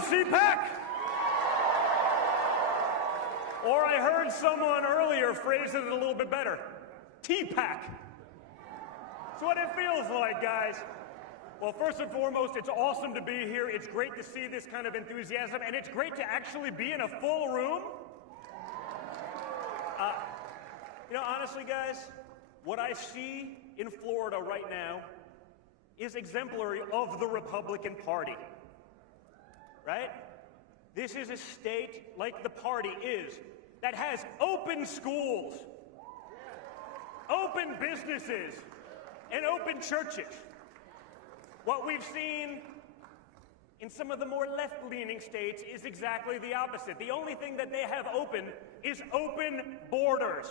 CPAC? Or I heard someone earlier phrase it a little bit better. TPAC. That's what it feels like, guys. Well, first and foremost, it's awesome to be here. It's great to see this kind of enthusiasm, and it's great to actually be in a full room. Honestly, guys, what I see in Florida right now is exemplary of the Republican Party, right? This is a state, like the party is, that has open schools, open businesses, and open churches. What we've seen in some of the more left-leaning states is exactly the opposite. The only thing that they have open is open borders.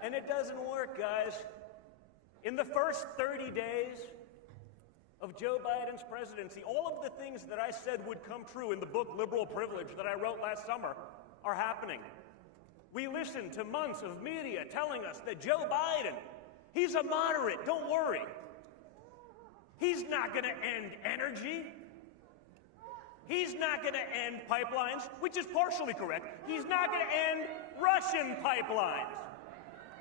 And it doesn't work, guys. In the first 30 days of Joe Biden's presidency, all of the things that I said would come true in the book Liberal Privilege that I wrote last summer are happening. We listened to months of media telling us that Joe Biden, he's a moderate, don't worry. He's not going to end energy. He's not going to end pipelines, which is partially correct. He's not going to end Russian pipelines.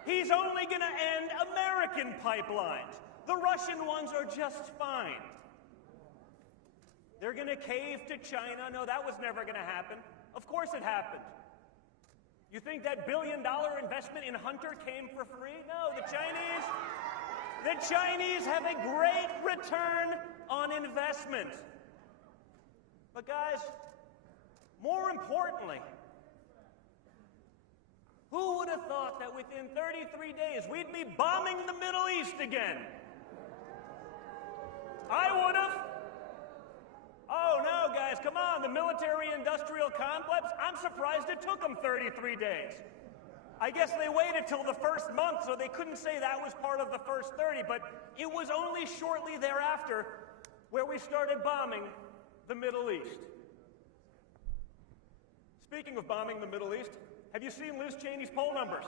He's only going to end American pipelines. The Russian ones are just fine. They're going to cave to China. No, that was never going to happen. Of course it happened. You think that billion-dollar investment in Hunter came for free? No, the Chinese have a great return on investment. But guys, more importantly, who would have thought that within 33 days we'd be bombing the Middle East again? I would have. Oh no, guys, come on, the military-industrial complex, I'm surprised it took them 33 days. I guess they waited till the first month, so they couldn't say that was part of the first 30, but it was only shortly thereafter where we started bombing the Middle East. Speaking of bombing the Middle East, have you seen Liz Cheney's poll numbers?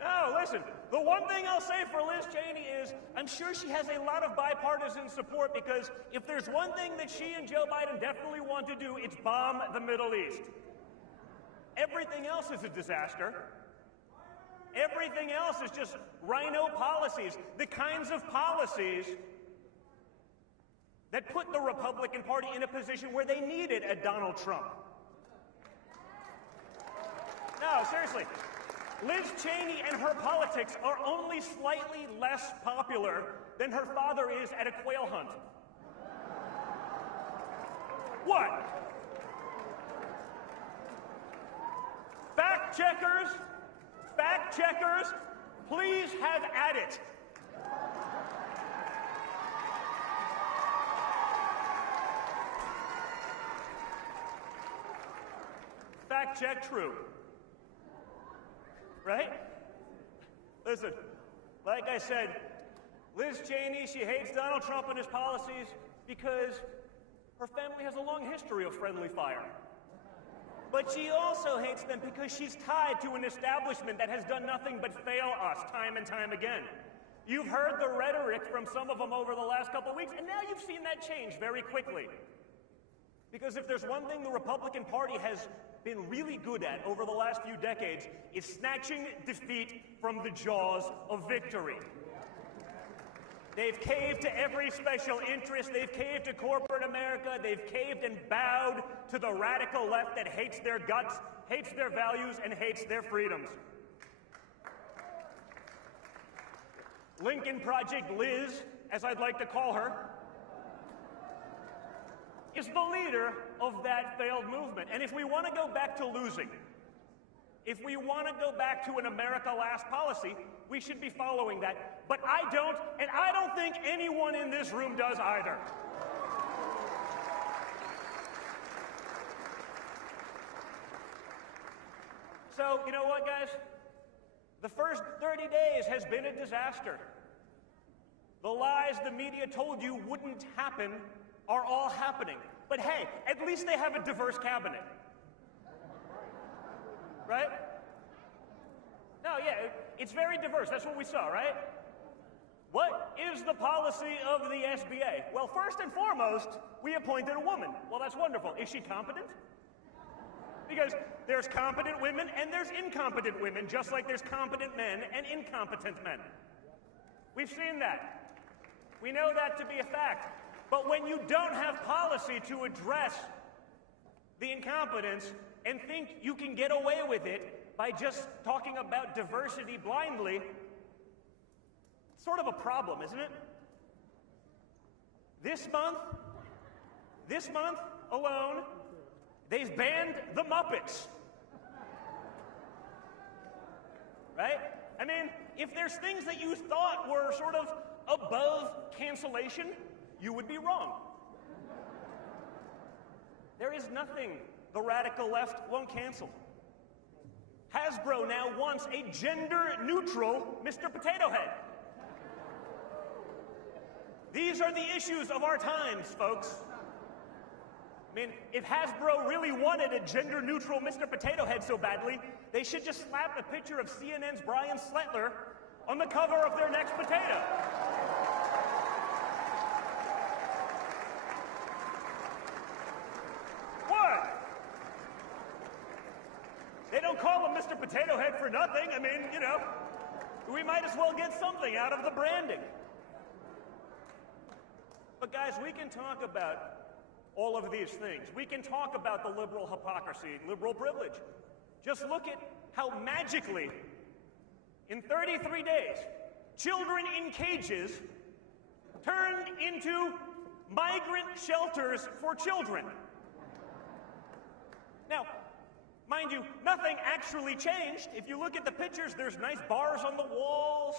No, listen, the one thing I'll say for Liz Cheney is I'm sure she has a lot of bipartisan support, because if there's one thing that she and Joe Biden definitely want to do, it's bomb the Middle East. Everything else is a disaster. Everything else is just rhino policies, the kinds of policies that put the Republican Party in a position where they needed a Donald Trump. No, seriously. Liz Cheney and her politics are only slightly less popular than her father is at a quail hunt. What? Fact checkers, please have at it. Fact check true. Right? Listen, like I said, Liz Cheney, she hates Donald Trump and his policies because her family has a long history of friendly fire. But she also hates them because she's tied to an establishment that has done nothing but fail us time and time again. You've heard the rhetoric from some of them over the last couple of weeks, and now you've seen that change very quickly. Because if there's one thing the Republican Party has been really good at over the last few decades, is snatching defeat from the jaws of victory. They've caved to every special interest. They've caved to corporate America. They've caved and bowed to the radical left that hates their guts, hates their values, and hates their freedoms. Lincoln Project Liz, as I'd like to call her, is the leader of that failed movement. And if we want to go back to losing, if we want to go back to an America Last policy, we should be following that. But I don't, and I don't think anyone in this room does either. So, you know what, guys? The first 30 days has been a disaster. The lies the media told you wouldn't happen are all happening. But hey, at least they have a diverse cabinet. Right? No, yeah. It's very diverse. That's what we saw, right? What is the policy of the SBA? Well, first and foremost, we appointed a woman. Well, that's wonderful. Is she competent? Because there's competent women and there's incompetent women, just like there's competent men and incompetent men. We've seen that. We know that to be a fact. But when you don't have policy to address the incompetence and think you can get away with it by just talking about diversity blindly, it's sort of a problem, isn't it? This month alone, they've banned the Muppets. Right? I mean, if there's things that you thought were sort of above cancellation, you would be wrong. There is nothing the radical left won't cancel. Hasbro now wants a gender-neutral Mr. Potato Head. These are the issues of our times, folks. I mean, if Hasbro really wanted a gender-neutral Mr. Potato Head so badly, they should just slap a picture of CNN's Brian Sletler on the cover of their next potato. What? They don't call him Mr. Potato Head for nothing. I mean, you know, we might as well get something out of the branding. But guys, we can talk about all of these things. We can talk about the liberal hypocrisy, liberal privilege. Just look at how magically, in 33 days, children in cages turned into migrant shelters for children. Now, mind you, nothing actually changed. If you look at the pictures, there's nice bars on the walls.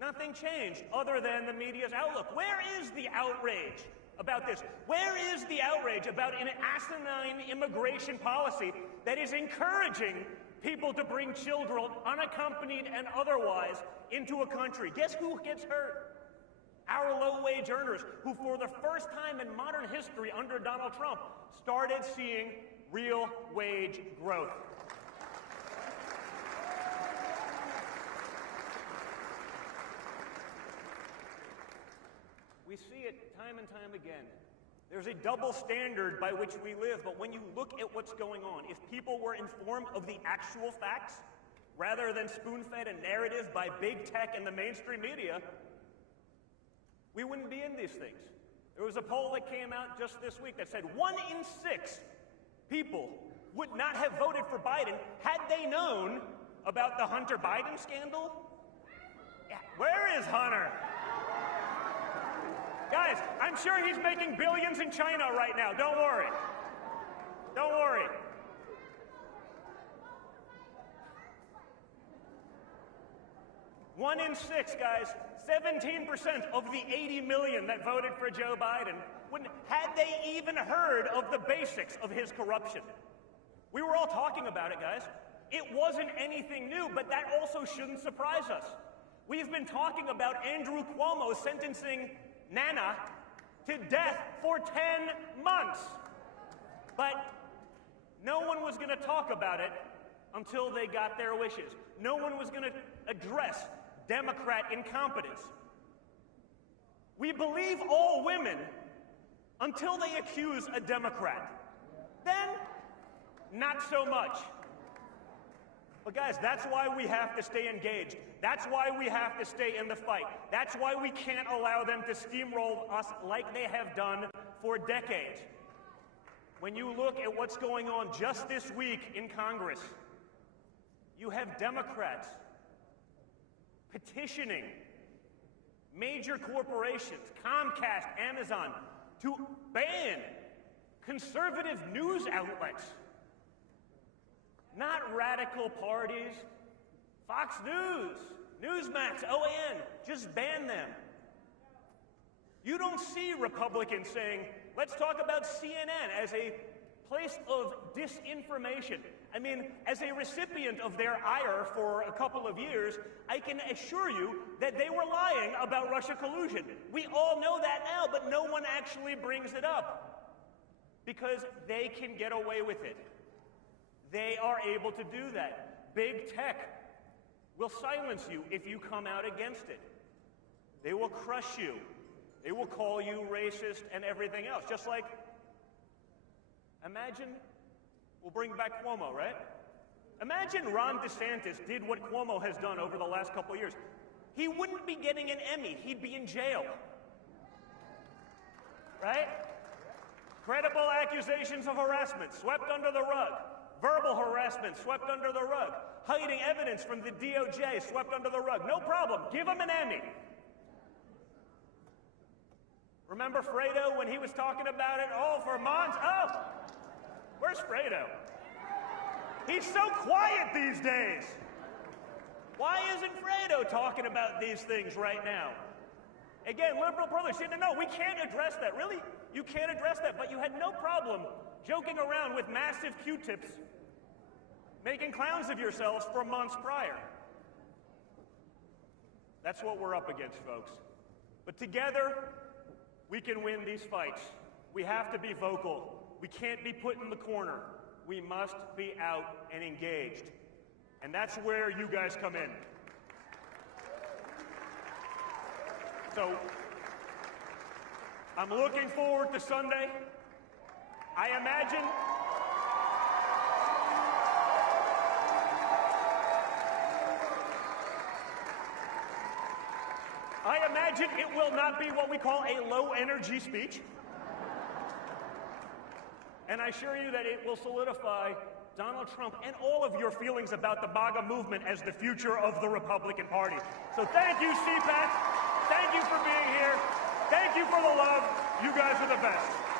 Nothing changed other than the media's outlook. Where is the outrage about this? Where is the outrage about an asinine immigration policy that is encouraging people to bring children, unaccompanied and otherwise, into a country? Guess who gets hurt? Our low-wage earners, who for the first time in modern history under Donald Trump started seeing real wage growth. We see it time and time again. There's a double standard by which we live, but when you look at what's going on, if people were informed of the actual facts, rather than spoon-fed a narrative by big tech and the mainstream media, we wouldn't be in these things. There was a poll that came out just this week that said 1 in 6 people would not have voted for Biden had they known about the Hunter Biden scandal. Yeah, where is Hunter? Guys, I'm sure he's making billions in China right now. Don't worry. Don't worry. One in 6, guys, 17% of the 80 million that voted for Joe Biden, had they even heard of the basics of his corruption. We were all talking about it, guys. It wasn't anything new, but that also shouldn't surprise us. We've been talking about Andrew Cuomo sentencing Nana to death for 10 months. But no one was going to talk about it until they got their wishes. No one was going to address Democrat incompetence. We believe all women until they accuse a Democrat. Then, not so much. But guys, that's why we have to stay engaged. That's why we have to stay in the fight. That's why we can't allow them to steamroll us like they have done for decades. When you look at what's going on just this week in Congress, you have Democrats petitioning major corporations, Comcast, Amazon, to ban conservative news outlets. Not radical parties. Fox News, Newsmax, OAN, just ban them. You don't see Republicans saying, let's talk about CNN as a place of disinformation. I mean, as a recipient of their ire for a couple of years, I can assure you that they were lying about Russia collusion. We all know that now, but no one actually brings it up because they can get away with it. They are able to do that. Big tech will silence you if you come out against it. They will crush you. They will call you racist and everything else. Just like, imagine, we'll bring back Cuomo, right? Imagine Ron DeSantis did what Cuomo has done over the last couple of years. He wouldn't be getting an Emmy. He'd be in jail. Right? Credible accusations of harassment swept under the rug. Verbal harassment swept under the rug. Hiding evidence from the DOJ swept under the rug. No problem. Give him an Emmy. Remember Fredo when he was talking about it? Oh, for months? Oh, where's Fredo? He's so quiet these days. Why isn't Fredo talking about these things right now? Again, liberal privilege. No, we can't address that. Really? You can't address that, but you had no problem joking around with massive Q-tips, making clowns of yourselves for months prior. That's what we're up against, folks. But together, we can win these fights. We have to be vocal. We can't be put in the corner. We must be out and engaged. And that's where you guys come in. So, I'm looking forward to Sunday. I imagine it will not be what we call a low-energy speech. And I assure you that it will solidify Donald Trump and all of your feelings about the MAGA movement as the future of the Republican Party. So thank you, CPAC. Thank you for being here. Thank you for the love. You guys are the best.